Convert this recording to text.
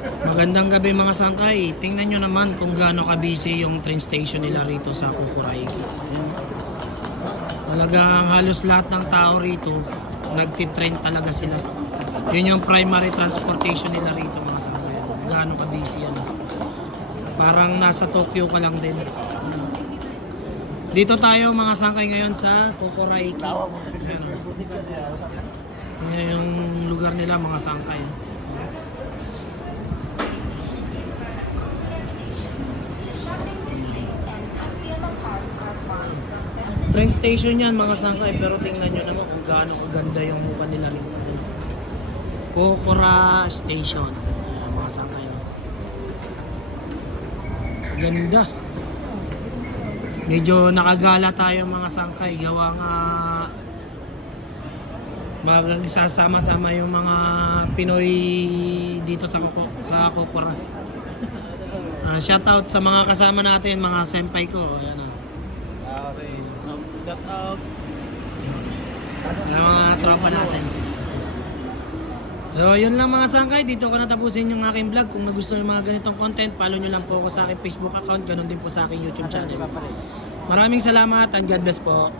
Magandang gabi mga sangkay. Tingnan nyo naman kung gaano ka-busy yung train station nila rito sa Kukuraiki. Talagang halos lahat ng tao rito nagtitrain talaga sila. Yun yung primary transportation nila rito mga sangkay. Gaano ka-busy yan. Parang nasa Tokyo ka lang din. Dito tayo mga sangkay ngayon sa Kukuraiki. Yan yung lugar nila mga sangkay. Train station yan mga sangkay, pero tingnan nyo naman kung gaano kaganda yung mukha nila rito. Kokura Station. Ayan, mga sangkay. Ganda. Medyo nakagala tayo mga sangkay. Gawa nga magsasama-sama yung mga Pinoy dito sa Kokura. Shout out sa mga kasama natin, mga senpai ko. Ayan na. Okay. Shout out. Ayan, mga tropa natin. So yun lang mga sangkay, dito ko natapusin yung aking vlog. Kung nagustuhan yung mga ganitong content, follow nyo lang po ako sa aking Facebook account, ganun din po sa aking YouTube channel. Maraming salamat and God bless po.